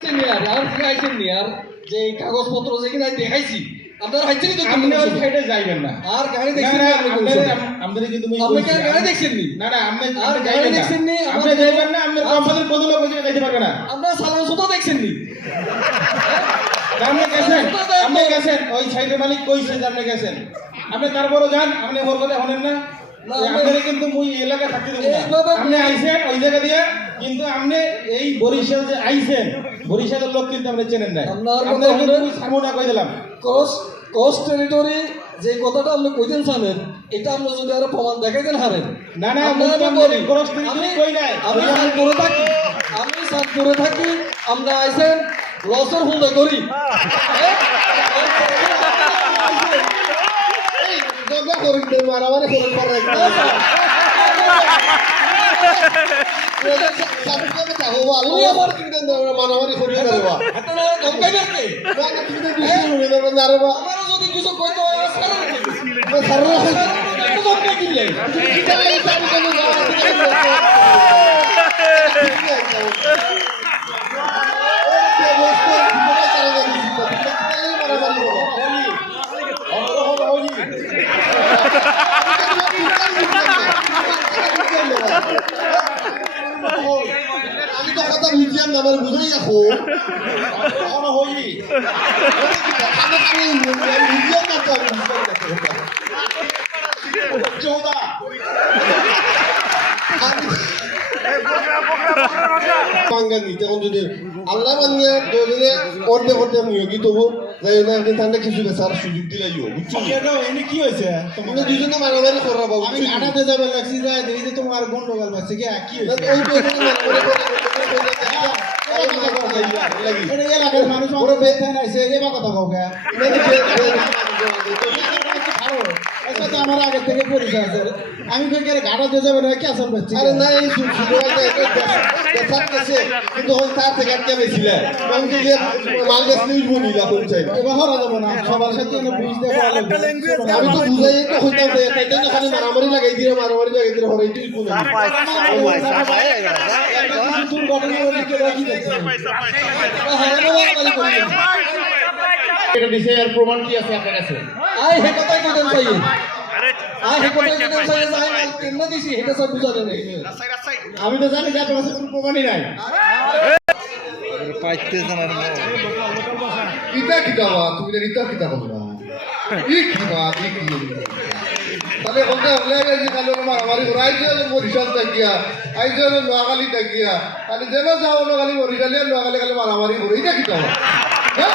আর আর আইছেন নি? আর যে কাগজপত্র যেখানে দেখাইছি আপনারা হাইছেন তো আপনি ওই সাইডে যাইবেন না। আর গাড়ি দেখছেন না, আপনি কোন আপনাদের- কিন্তু মুই আপনি কি গাড়ি দেখছেন নি? না না আপনি আর গাড়ি দেখছেন নি? আপনি যাইবেন না আপনার আর- কোম্পানির বদলে বসে যাইতে পারবে না। আপনারা সালাম সুতা দেখছেন নি? আপনি গেছেন? আপনি গেছেন? ওই সাইডের মালিক কইছে যে আপনি গেছেন। আপনি তারপরও যান আপনি কথা শোনেন না। না, আপনারা কিন্তু মুই এলাকা থাকতে দেব না। আপনি আইছেন ওই জায়গা দিয়ে কিন্তু আপনি এই বরিশাল যে আইছেন বরিশালের লোক কিন্তু আপনি চেনেন না আপনার কিন্তু শুনেন। মুই কই দিলাম। ক্রস ক্রস টেরিটরি যে কথাটা আপনি কইতেন জানেন এটা আপনি যদি আরও প্রমাণ দেখাইতেন হারেন। না, না, আমি আমি বলি, আমি- কই নাই। আমি সাতপুরে থাকি আমি সাতপুরে থাকি আমরা আইছেন লসের হুন্দা করি মারামারি করে করে মারামারি করে দেবা যদি কিছু কইতে হয় আমার সারা রেখে দিন। সারা আপনি ধমকাই দিলেন। আমি তো কথা বুঝলাম না আমার বুঝাই রাখো কখনো হইলি আমি বুঝলাম না তো আমি বুঝলাম না চৌদা বাঙ্গা নিতে এখন যদি আল্লাহ মানিয়া দুজনে অর্ধে অর্ধে নিয়োগী তবু যাই না একদিন ঠান্ডা কিছু বেচার সুযোগ দিলাই বুঝছ এটা এনে কি হয়েছে তোমরা দুজনে মারামারি করা বাবু আমি আটাতে যাবে লাগছি যায় দেখি যে তোমার গন্ডগোল মারছে কি কি ওই হয়েছে দুজনে মারামারি এটা এলাকার মানুষ আমার বেতন আছে এবার কথা কাউ কে ভালো এটা তো আমার আগে থেকে পরিচয় আছে আমি কই করে ঘাটা দিয়ে যাবে না কি আসল পাচ্ছি আরে না এই সুযোগটা কিন্তু ওই তার থেকে আটকে বেছিল আমি যে মাল গাছ নিউজ বনিলা কোন চাই এবার হরা যাব না সবার সাথে এনে বুঝতে পারলে আমি তো বুঝাই তো হইতাম যে তাই তো খালি মারামারি লাগাই দিলে মারামারি লাগাই দিলে তুই দুর্ঘটনা হলে কেউ রাখি দেখছে এটা দিছে আর প্রমাণ কি আছে আপনার কাছে আই হে কথাই কইতেন চাই নেই আমি তো জানি যে আপনার কাছে কোনো প্রমাণই নাই। ইটা কি দাওয়া তুমি তো ইটা কি দাওয়া ই কি বাত ই কি তাহলে বলতে হলে যে কালো মারামারি করে আইছে বরিশাল থাকিয়া আইছে নোয়াখালী থাকিয়া তাহলে যেন যাও নোয়াখালী বরিশালে নোয়াখালী খালি মারামারি করে এটা কি দাওয়া হ্যাঁ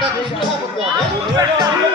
那得差不多我也